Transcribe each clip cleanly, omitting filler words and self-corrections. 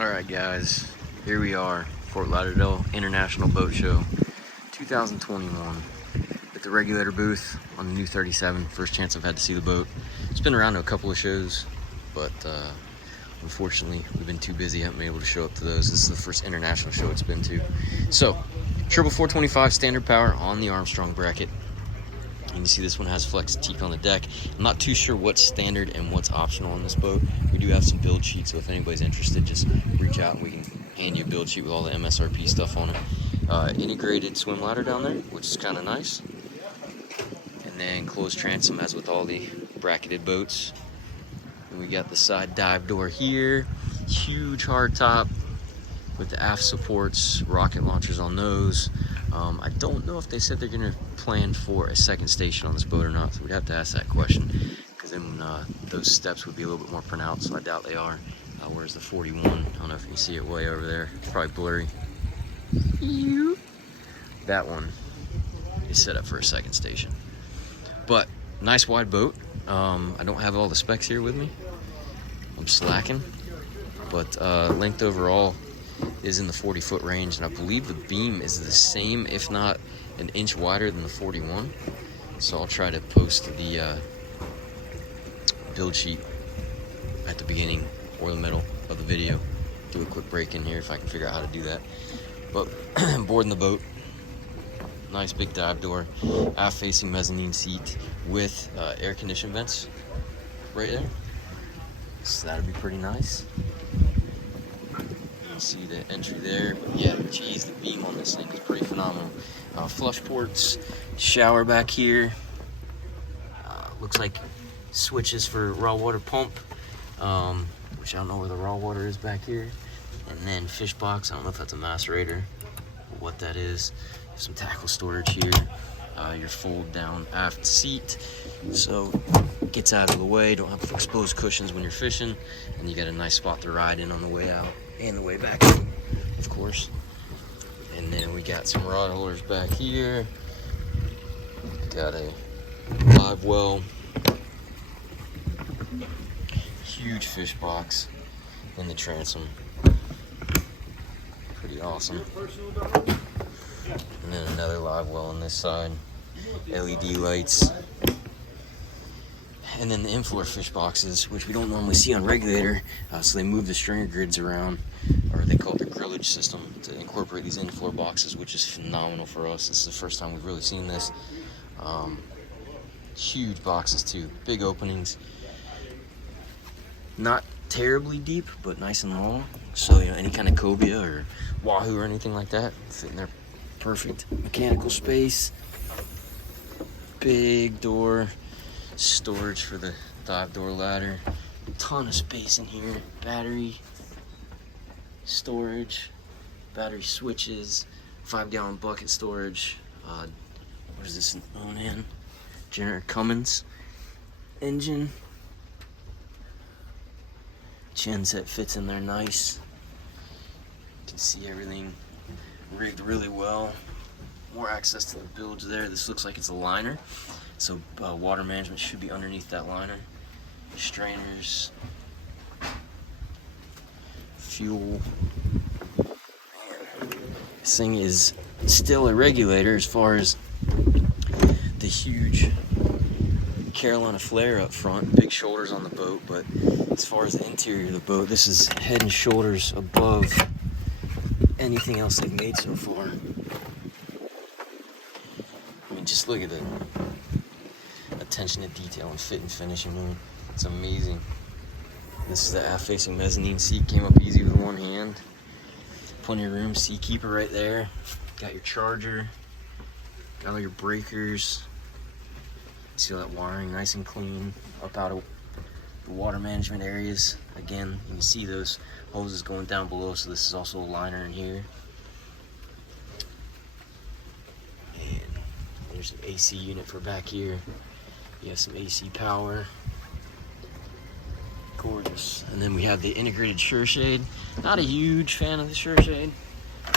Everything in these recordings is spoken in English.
Alright guys, here we are, Fort Lauderdale International Boat Show 2021 at the Regualtor booth on the new 37. First chance I've had to see the boat. It's been around to a couple of shows, but unfortunately we've been too busy, haven't been able to show up to those. This is the first international show it's been to. So, triple 425 standard power on the Armstrong bracket. You can see this one has flex teak on the deck. I'm not too sure what's standard and what's optional on this boat. We do have some build sheets, so if anybody's interested, just reach out and we can hand you a build sheet with all the MSRP stuff on it. Integrated swim ladder down there, which is kind of nice. And then closed transom, as with all the bracketed boats. And we got the side dive door here. Huge hardtop with the aft supports, rocket launchers on those. I don't know if they said they're going to plan for a second station on this boat or not, so we'd have to ask that question, because then those steps would be a little bit more pronounced, so I doubt they are. Where's the 41? I don't know if you can see it way over there. It's probably blurry. That one is set up for a second station. But, nice wide boat. I don't have all the specs here with me. I'm slacking. But length overall is in the 40-foot range, and I believe the beam is the same, if not an inch wider than the 41. So I'll try to post the build sheet at the beginning or the middle of the video. Do a quick break in here if I can figure out how to do that. But boarding the boat, nice big dive door, aft facing mezzanine seat with air conditioning vents right there. So that'd be pretty nice. See the entry there, but yeah, geez, the beam on this thing is pretty phenomenal. Flush ports, shower back here. Looks like switches for raw water pump, which I don't know where the raw water is back here. And then fish box, I don't know if that's a macerator or what that is. Some tackle storage here. Your fold down aft seat, so it gets out of the way, don't have exposed cushions when you're fishing, and you got a nice spot to ride in on the way out and the way back in, of course. And then we got some rod holders back here. Got a live well, huge fish box in the transom, pretty awesome. And then another live well on this side, LED lights. And then the in-floor fish boxes, which we don't normally see on Regualtor, so they move the stringer grids around, or they call it the grillage system, to incorporate these in-floor boxes, which is phenomenal for us. This is the first time we've really seen this. Huge boxes too, big openings. Not terribly deep, but nice and long. So, you know, any kind of cobia or wahoo or anything like that, fit in there perfect. Mechanical space, big door, storage for the dive door ladder, ton of space in here, battery storage, battery switches, 5-gallon bucket storage. What is this on in? Generator Cummins engine. Genset fits in there nice. You can see everything rigged really well. More access to the bilge there. This looks like it's a liner, so water management should be underneath that liner. Strainers, fuel. Man, this thing is still a Regualtor as far as the huge Carolina flare up front, big shoulders on the boat, but as far as the interior of the boat, this is head and shoulders above anything else they've made so far. I mean, just look at the attention to detail and fit and finish. I mean, it's amazing. This is the aft-facing mezzanine seat. Came up easy with one hand. Plenty of room. Seat keeper right there. Got your charger. Got all your breakers. See all that wiring, nice and clean. Up out of the water management areas. Again, you can see those hoses going down below, so this is also a liner in here. And there's an AC unit for back here. You have some AC power. Gorgeous. And then we have the integrated sure shade. Not a huge fan of the sure shade,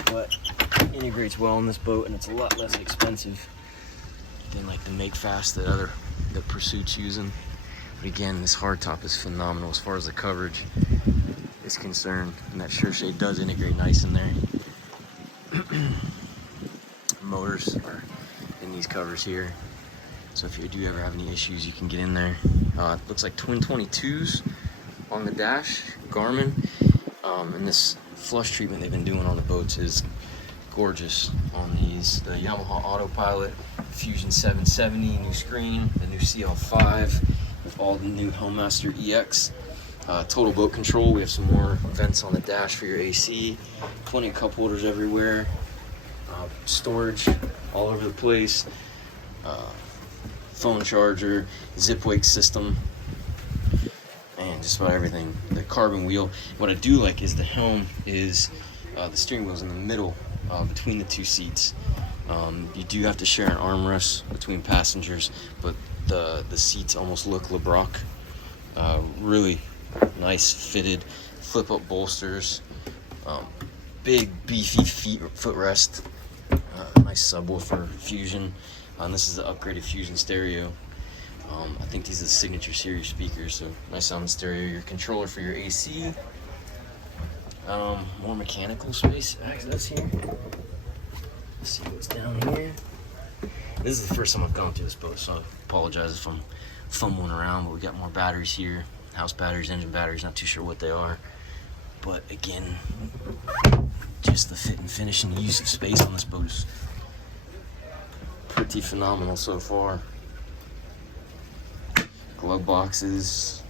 but it integrates well in this boat, and it's a lot less expensive than like the Make Fast that Pursuit's using. But again, this hardtop is phenomenal as far as the coverage. is concerned, and that sure shade does integrate nice in there. Motors are in these covers here, so if you do ever have any issues, you can get in there. It looks like twin 22s on the dash, Garmin, and this flush treatment they've been doing on the boats is gorgeous on these. The Yamaha Autopilot, Fusion 770, new screen, the new CL5 with all the new Helmmaster EX. Total boat control. We have some more vents on the dash for your AC, plenty of cup holders everywhere, storage all over the place, phone charger, zip wake system, and just about everything. The carbon wheel. What I do like is the Helm is the steering wheel's in the middle between the two seats. You do have to share an armrest between passengers, but the seats almost look LeBrock. Really nice fitted flip up bolsters, big beefy footrest, nice subwoofer, Fusion, and this is the upgraded Fusion stereo. I think these are the signature series speakers, so nice sound stereo. Your controller for your AC, more mechanical space access here. Let's see what's down here. This is the first time I've gone through this boat, so I apologize if I'm fumbling around, but we got more batteries here. House batteries, engine batteries, not too sure what they are. But again, just the fit and finish and the use of space on this boat is pretty phenomenal so far. Glove boxes.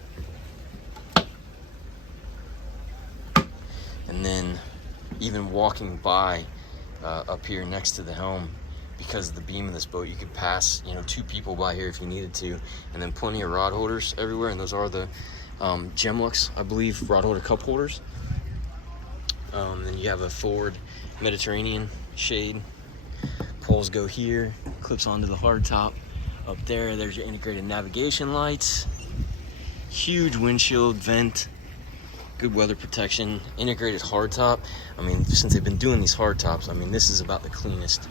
And then even walking by up here next to the Helm, because of the beam of this boat, you could pass, two people by here if you needed to, and then plenty of rod holders everywhere, and those are the Gemlux, I believe, rod holder cup holders. Then you have a forward Mediterranean shade. Poles go here, clips onto the hardtop. Up there, there's your integrated navigation lights. Huge windshield vent, good weather protection, integrated hardtop. I mean, since they've been doing these hardtops, I mean, this is about the cleanest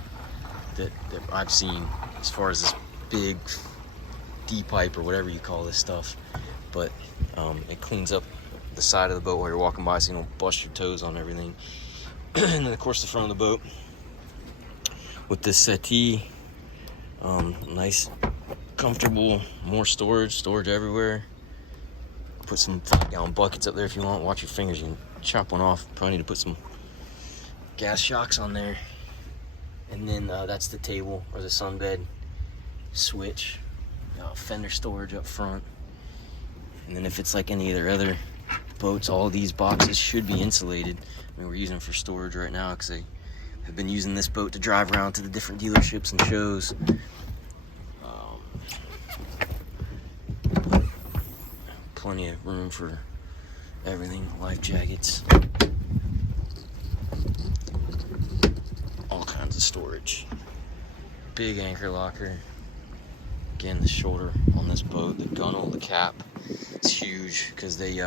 that I've seen as far as this big D-pipe or whatever you call this stuff. But it cleans up the side of the boat while you're walking by, so you don't bust your toes on everything. And then of course the front of the boat with this settee, nice, comfortable, more storage everywhere. Put some 5-gallon buckets up there if you want. Watch your fingers, you can chop one off. Probably need to put some gas shocks on there. And then that's the table or the sunbed switch. Fender storage up front. And then if it's like any of their other boats, all of these boxes should be insulated. I mean, we're using them for storage right now because they have been using this boat to drive around to the different dealerships and shows. Plenty of room for everything, life jackets, all kinds of storage. Big anchor locker. Again, the shoulder on this boat, the gunnel, the cap, it's huge because they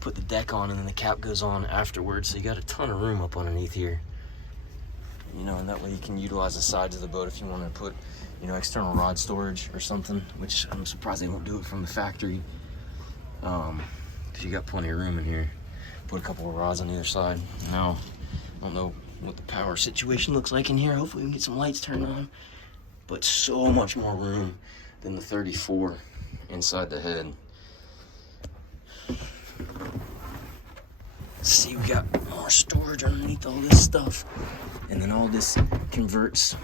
put the deck on and then the cap goes on afterwards, so you got a ton of room up underneath here. And that way you can utilize the sides of the boat if you want to put, external rod storage or something, which I'm surprised they won't do it from the factory. Because you got plenty of room in here. Put a couple of rods on either side. Now, I don't know what the power situation looks like in here. Hopefully we can get some lights turned on. But so much more room than the 34 inside the head. Let's see, we got more storage underneath all this stuff. And then all this converts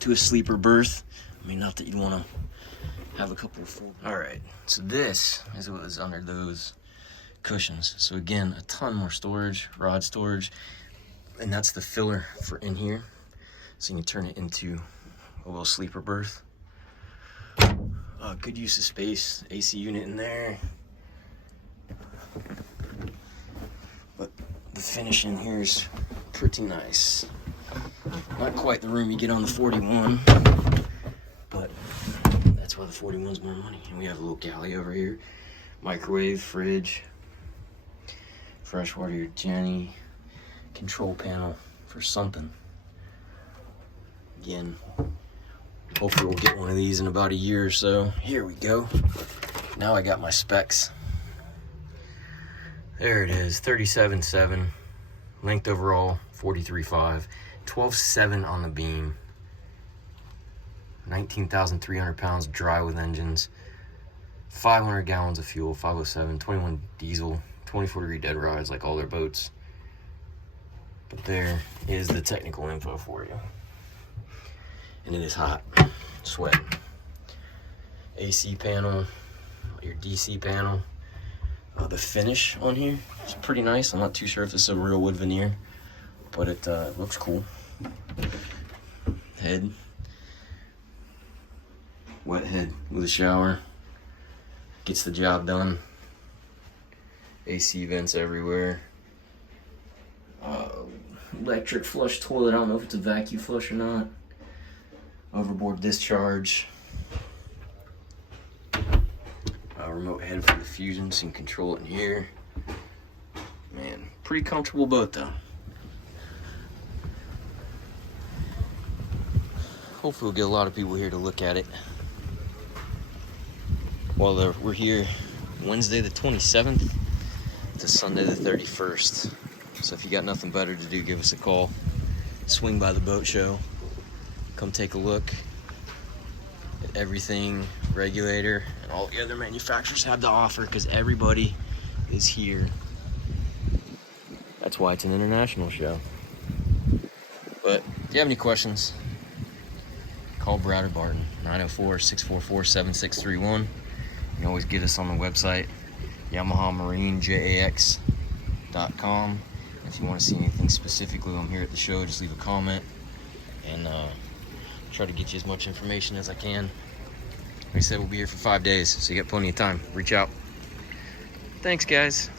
to a sleeper berth. I mean, not that you'd want to have a couple of full. All right, so this is what is under those cushions. So again, a ton more storage, rod storage, and that's the filler for in here. So you can turn it into a little sleeper berth. Good use of space, AC unit in there. But the finish in here is pretty nice. Not quite the room you get on the 41, but that's why the 41's more money. And we have a little galley over here, microwave, fridge, freshwater Jenny, control panel for something. Again, hopefully we'll get one of these in about a year or so. Here we go. Now I got my specs. There it is, 37.7. Length overall, 43.5. 12.7 on the beam. 19,300 pounds dry with engines. 500 gallons of fuel, 507, 21 diesel, 24-degree dead rise like all their boats. But there is the technical info for you. And it is hot, sweating. AC panel, your DC panel. The finish on here is pretty nice. I'm not too sure if this is a real wood veneer, but it looks cool. Head. Wet head with a shower. Gets the job done. AC vents everywhere. Electric flush toilet. I don't know if it's a vacuum flush or not. Overboard discharge. Remote head for the fusion, so you can control it in here. Man, pretty comfortable boat though. Hopefully we'll get a lot of people here to look at it. While we're here Wednesday the 27th to Sunday the 31st. So if you got nothing better to do, give us a call. Swing by the boat show. Come take a look at everything Regulator and all the other manufacturers have to offer, because everybody is here. That's why it's an international show. But if you have any questions, call Brad or Barton, 904-644-7631. You can always get us on the website, YamahaMarineJAX.com. If you want to see anything specifically while I'm here at the show, just leave a comment, and try to get you as much information as I can. Like I said, we'll be here for 5 days, so you got plenty of time. Reach out. Thanks, guys.